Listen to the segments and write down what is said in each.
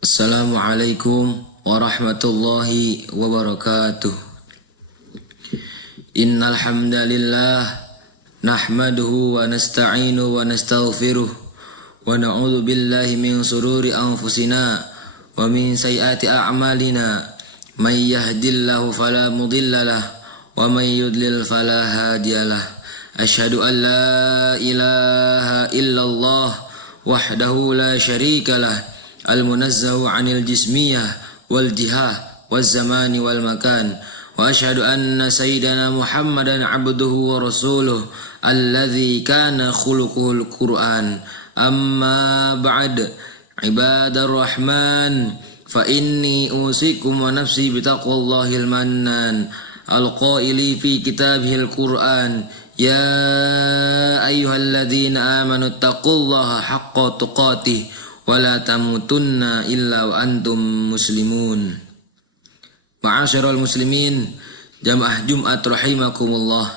Assalamualaikum warahmatullahi wabarakatuh. Innal hamdalillah nahmaduhu wa nasta'inu wa nastaghfiruh wa na'udzu billahi min shururi anfusina wa min sayyiati a'malina. May yahdihillahu fala mudhillalah wa may yudlil fala hadiyalah. Asyhadu an la ilaha illallah wahdahu la syarikalah al-munazzahu 'anil jismiyah wal jihah waz zamani wal makan wa asyhadu anna sayyidana Muhammadan 'abduhu wa rasuluh alladzi kana khuluquhul Qur'an. Amma ba'd, ibadar rahman, fa inni usikum wa nafsi bitaqwallahil mannan al-qaili fi kitabihil Qur'an ya ayyuhalladzina amanu taqullaha haqqa tuqatih wala tamutunna illa wa antum muslimun. Ma'asyiral muslimin, jamaah Jumat rahimakumullah.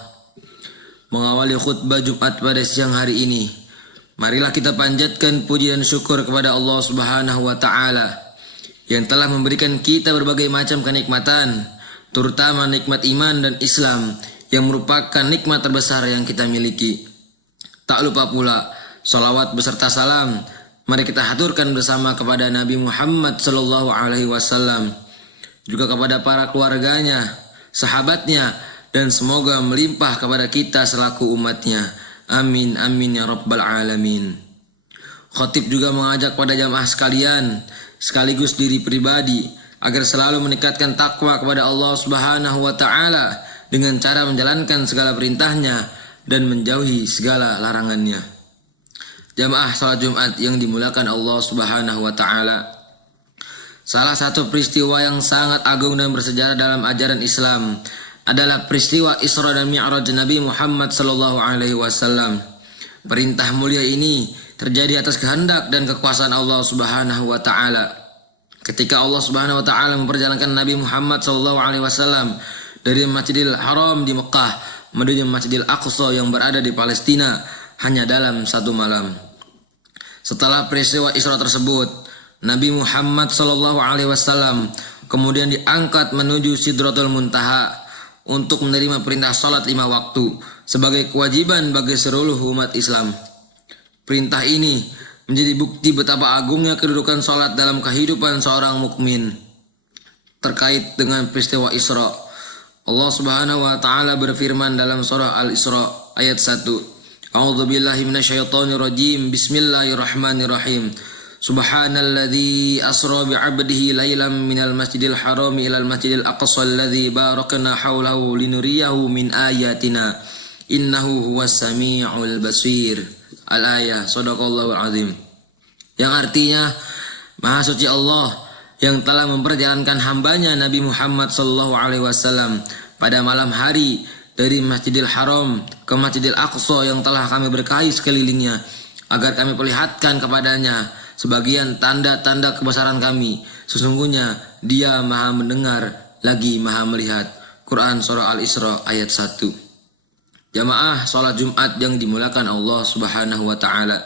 Mengawali khutbah Jumat pada siang hari ini, marilah kita panjatkan puji dan syukur kepada Allah Subhanahu wa taala yang telah memberikan kita berbagai macam kenikmatan, terutama nikmat iman dan Islam yang merupakan nikmat terbesar yang kita miliki. Tak lupa pula salawat beserta salam mari kita haturkan bersama kepada Nabi Muhammad sallallahu alaihi wasallam, juga kepada para keluarganya, sahabatnya, dan semoga melimpah kepada kita selaku umatnya. Amin amin ya rabbal alamin. Khatib juga mengajak pada jamaah sekalian sekaligus diri pribadi agar selalu meningkatkan takwa kepada Allah Subhanahu wa taala dengan cara menjalankan segala perintahnya dan menjauhi segala larangannya. Jamaah salat Jumat yang dimuliakan Allah Subhanahu wa taala. Salah satu peristiwa yang sangat agung dan bersejarah dalam ajaran Islam adalah peristiwa Isra dan Mi'raj Nabi Muhammad sallallahu alaihi wasallam. Perintah mulia ini terjadi atas kehendak dan kekuasaan Allah Subhanahu wa taala. Ketika Allah Subhanahu wa taala memperjalankan Nabi Muhammad sallallahu alaihi wasallam dari Masjidil Haram di Mekah menuju Masjidil Aqsa yang berada di Palestina hanya dalam satu malam. Setelah peristiwa Isra tersebut, Nabi Muhammad sallallahu alaihi wasallam kemudian diangkat menuju Sidratul Muntaha untuk menerima perintah salat 5 waktu sebagai kewajiban bagi seluruh umat Islam. Perintah ini menjadi bukti betapa agungnya kedudukan salat dalam kehidupan seorang mukmin. Terkait dengan peristiwa Isra, Allah Subhanahu wa taala berfirman dalam surah Al-Isra ayat 1. A'udzu billahi minasyaitonir rajim. Bismillahirrahmanirrahim. Subhanalladzi asra bi'abdihi lailan minal masjidil harami ilal masjidil aqsa alladzi barakna haulahu linuriyahu min ayatina innahu huwas samiul basir. Al-ayah. Shadaqallahul azim. Yang artinya, Maha suci Allah yang telah memperjalankan hambanya Nabi Muhammad sallallahu alaihi wasallam pada malam hari dari Masjidil Haram ke Masjidil Aqsa yang telah kami berkahi sekelilingnya, agar kami perlihatkan kepadanya sebagian tanda-tanda kebesaran kami. Sesungguhnya Dia Maha mendengar lagi Maha melihat. Quran surah Al-Isra ayat 1. Jamaah salat Jumat yang dimuliakan Allah Subhanahu wa taala.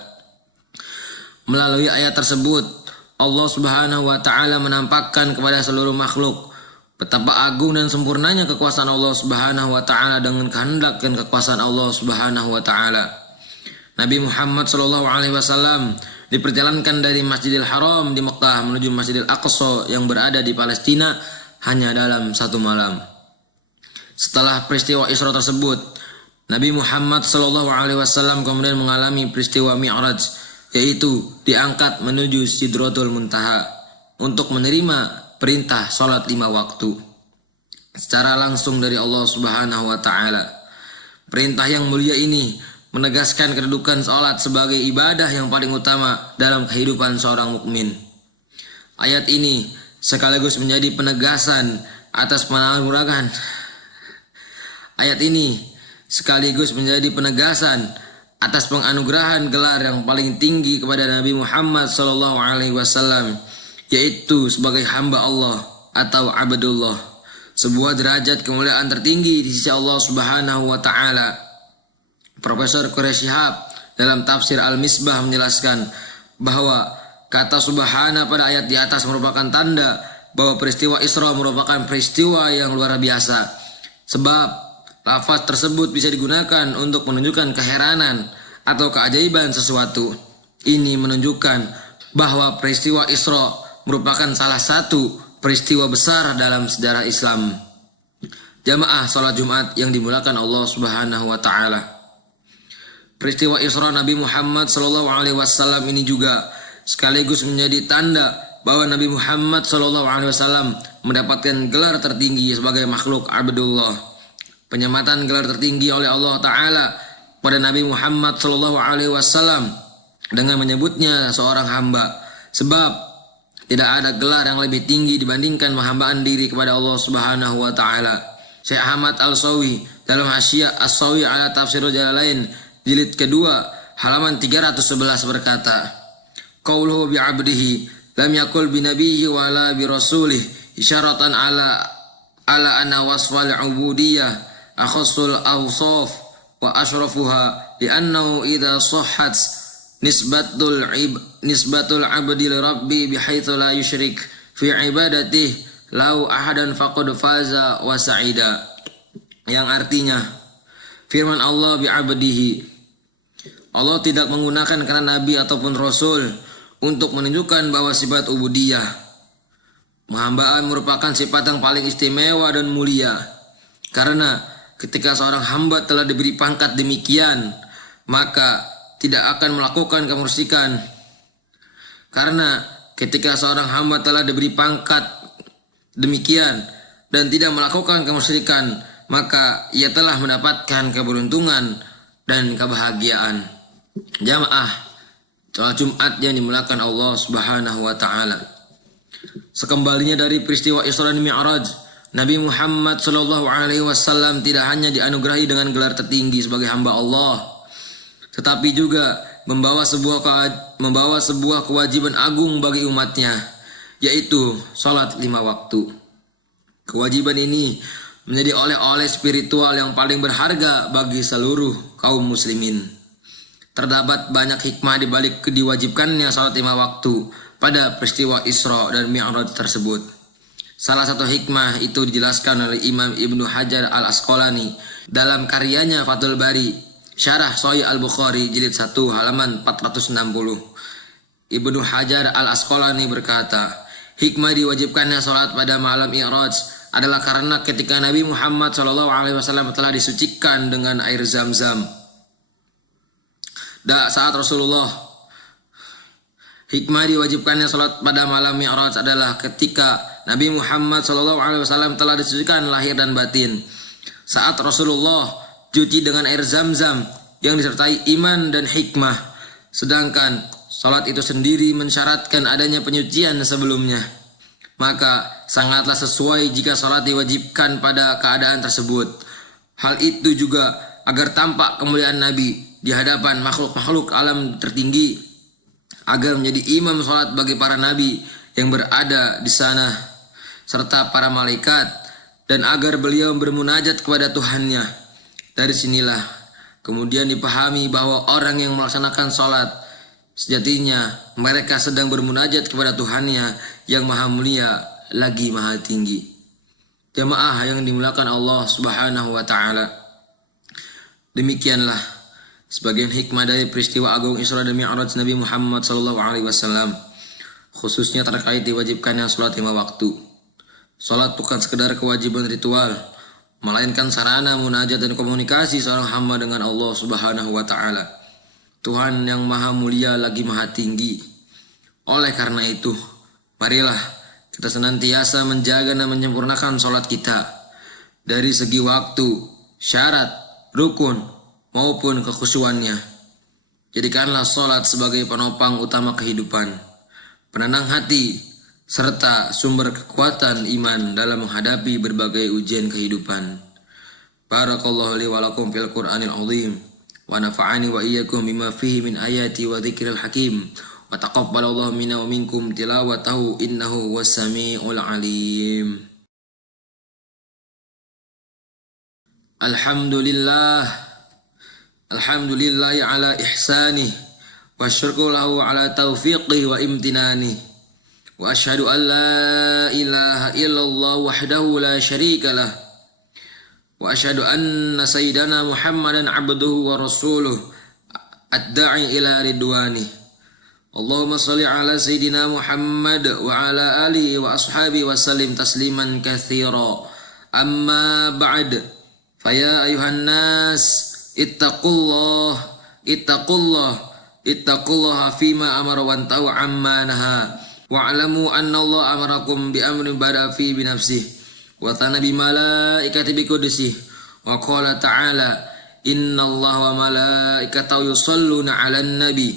Melalui ayat tersebut, Allah Subhanahu wa taala menampakkan kepada seluruh makhluk betapa agung dan sempurnanya kekuasaan Allah Subhanahu wa taala dengan kehendak dan kekuasaan Allah Subhanahu wa taala. Nabi Muhammad sallallahu alaihi wasallam diperjalankan dari Masjidil Haram di Mekah menuju Masjidil Aqsa yang berada di Palestina hanya dalam satu malam. Setelah peristiwa Isra tersebut, Nabi Muhammad sallallahu alaihi wasallam kemudian mengalami peristiwa Mi'raj, yaitu diangkat menuju Sidratul Muntaha untuk menerima perintah salat 5 waktu secara langsung dari Allah Subhanahu wa taala. Perintah yang mulia ini menegaskan kedudukan salat sebagai ibadah yang paling utama dalam kehidupan seorang mukmin. Ayat ini sekaligus menjadi penegasan atas penanggulangan. Ayat ini sekaligus menjadi penegasan atas penganugerahan gelar yang paling tinggi kepada Nabi Muhammad sallallahu alaihi wasallam, yaitu sebagai hamba Allah atau abdullah, sebuah derajat kemuliaan tertinggi di sisi Allah Subhanahu wa taala. Profesor Quraish Shihab dalam tafsir Al-Misbah menjelaskan bahwa kata subhana pada ayat di atas merupakan tanda bahwa peristiwa Isra merupakan peristiwa yang luar biasa. Sebab lafaz tersebut bisa digunakan untuk menunjukkan keheranan atau keajaiban sesuatu. Ini menunjukkan bahwa peristiwa Isra merupakan salah satu peristiwa besar dalam sejarah Islam. Jamaah salat Jumat yang dimulakan Allah Subhanahu wa taala. Peristiwa Isra Nabi Muhammad sallallahu alaihi wasallam ini juga sekaligus menjadi tanda bahwa Nabi Muhammad sallallahu alaihi wasallam mendapatkan gelar tertinggi sebagai makhluk Abdullah. Penyematan gelar tertinggi oleh Allah taala pada Nabi Muhammad sallallahu alaihi wasallam dengan menyebutnya seorang hamba. Sebab tidak ada gelar yang lebih tinggi dibandingkan penghambaan diri kepada Allah Subhanahu wa taala. Syekh Ahmad Al-Sawi dalam Hasyiah As-Sawi ala Tafsirul Jalalain jilid kedua halaman 311 berkata, qauluhu bi'abdihi lam yakul binabiyhi wa la birasulih isyaratan ala anna wasfal ubudiyah akhassul awsaf wa ashrafuha li'annahu idha sahhat nisbatul abdi li rabbi bihaitsu la yusyrik fi ibadatihi lau ahadan faqad faza wa sa'ida. Yang artinya firman Allah bi'abdihi, Allah tidak menggunakan kata nabi ataupun rasul untuk menunjukkan bahwa sifat ubudiyah, penghambaan merupakan sifat yang paling istimewa dan mulia. Karena ketika seorang hamba telah diberi pangkat demikian, maka tidak akan melakukan kemusyrikan. Karena ketika seorang hamba telah diberi pangkat demikian dan tidak melakukan kemusyrikan, maka ia telah mendapatkan keberuntungan dan kebahagiaan. Jamaah salat Jumat yang dimulakan Allah Subhanahu wa taala. Sekembalinya dari peristiwa Isra dan Mi'raj, Nabi Muhammad sallallahu alaihi wasallam tidak hanya dianugerahi dengan gelar tertinggi sebagai hamba Allah, tetapi juga membawa sebuah kewajiban agung bagi umatnya, yaitu salat 5 waktu. Kewajiban ini menjadi oleh-oleh spiritual yang paling berharga bagi seluruh kaum muslimin. Terdapat banyak hikmah di balik diwajibkannya salat 5 waktu pada peristiwa Isra dan Mi'raj tersebut. Salah satu hikmah itu dijelaskan oleh Imam Ibnu Hajar Al-Asqalani dalam karyanya Fathul Bari, Syarah Sahih Al-Bukhari jilid 1 halaman 460. Ibnu Hajar Al-Asqalani berkata, hikmah diwajibkannya salat pada malam Mi'raj adalah karena ketika Nabi Muhammad SAW telah disucikan dengan air Zam-Zam. Saat Rasulullah, hikmah diwajibkannya salat pada malam Mi'raj adalah ketika Nabi Muhammad SAW telah disucikan lahir dan batin. Saat Rasulullah cuci dengan air Zam-Zam yang disertai iman dan hikmah, sedangkan salat itu sendiri mensyaratkan adanya penyucian sebelumnya, maka sangatlah sesuai jika salat diwajibkan pada keadaan tersebut. Hal itu juga agar tampak kemuliaan Nabi di hadapan makhluk-makhluk alam tertinggi, agar menjadi imam salat bagi para nabi yang berada di sana serta para malaikat, dan agar beliau bermunajat kepada Tuhannya. Dari sinilah kemudian dipahami bahwa orang yang melaksanakan salat sejatinya mereka sedang bermunajat kepada Tuhannya yang maha mulia lagi maha tinggi. Jamaah yang dimuliakan Allah Subhanahu wa taala, demikianlah sebagian hikmah dari peristiwa agung Isra dan Mi'raj Nabi Muhammad sallallahu alaihi wasallam, khususnya terkait diwajibkannya salat 5 waktu. Salat bukan sekedar kewajiban ritual, melainkan sarana munajat dan komunikasi seorang hamba dengan Allah Subhanahu wa taala, Tuhan yang maha mulia lagi maha tinggi. Oleh karena itu, marilah kita senantiasa menjaga dan menyempurnakan salat kita dari segi waktu, syarat, rukun maupun kekhusyuannya. Jadikanlah salat sebagai penopang utama kehidupan, penenang hati, serta sumber kekuatan iman dalam menghadapi berbagai ujian kehidupan. Barakallahu li wa lakum fil Qur'anil azim wa nafa'ani wa iyyakum bima fihi min ayati wa dzikril hakim wa taqabbalallahu minna wa minkum tilawatahu innahu was-sami'ul alim. Alhamdulillah ala ihsanih wa syukru lahu ala taufiqih wa imtinani. Wa asyhadu an la ilaha illallah wahdahu la syarika lah. Wa asyhadu anna sayyidana Muhammadan abduhu wa rasuluh ad-da'i ila ridwani. Allahumma shalli ala sayyidina Muhammad wa ala alihi wa ashabihi wa sallim tasliman katsira. Amma ba'd. Faya ayuhan nas ittaqullah fima amara wa antahu amma naha. Wa'lamu anna Allah amarakum bi amrin bada fi bi nafsihi wa thana bi malaikati bi qudsihi wa qala ta'ala inna Allah wa malaikatahu yusalluna 'alan nabi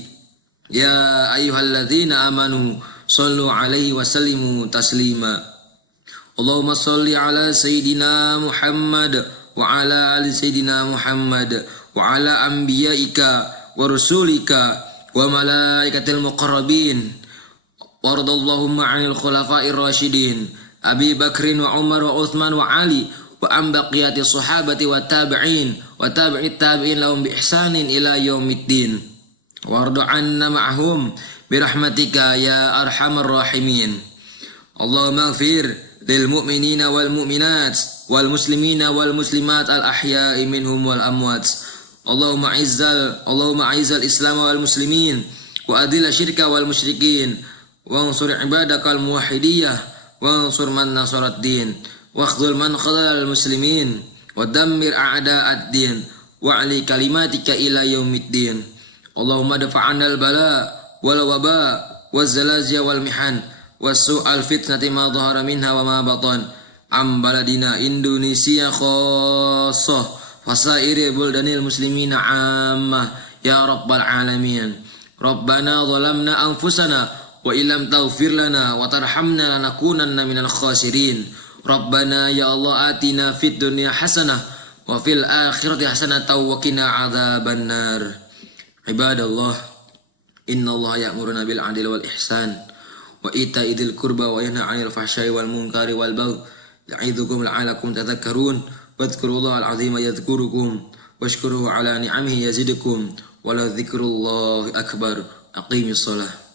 ya ayyuhalladzina amanu sallu 'alaihi wa sallimu taslima. Allahumma shalli 'ala sayyidina Muhammad wa 'ala ali sayyidina Muhammad wa 'ala anbiya'ika wa rusulika wa malaikatil muqarrabin. Waradallahumma 'anil khulafa'ir rasyidin Abi Bakrin wa Umar wa Uthman wa Ali wa an baqiyati sahabati wa tabi'in wa tabi'it tabi'in lahum bi ihsanin ila yaumiddin. Wardu 'anna ma'hum bi rahmatika ya arhamar rahimin. Allahumma ighfir lil mu'minina wal mu'minat wal muslimina wal muslimat al ahya'i minhum wal amwat. Allahumma a'izzal Islam wal muslimin wa adil syirka wal musyrikin wa ansur ibadakal muwahhidiyah wa ansur man nasarat din wa akhdhul man khadhal muslimin wa dammir a'da'ad din wa ali kalimatika ila yaumiddin. Allahumma dafa'anna al bala wal waba waz zalazil wal mihan wasu'al fitnati ma dhahara minha wa ma batan am baladina Indonesia khassah wasairi buldanil muslimina ammah ya rabbal alamin. Rabbana zalamna anfusana wa illam taghfir lana wa tarhamna lanakunanna minal khasirin. Rabbana ya Allah atina fid dunya hasanah wa fil akhirati hasanah wa qina adzabannar. Ibadallah, innallaha ya'muruna bil 'adli wal ihsan wa ita'i dzil qurba wa yanha 'anil fahsya'i wal munkari wal baghi ya'idzukum la'allakum tadhakkarun. Wadhkurullahal 'azima yadhkurukum washkuruhu 'ala ni'amihi yazidkum wa la dzikrullahi akbar. Aqimis shalah.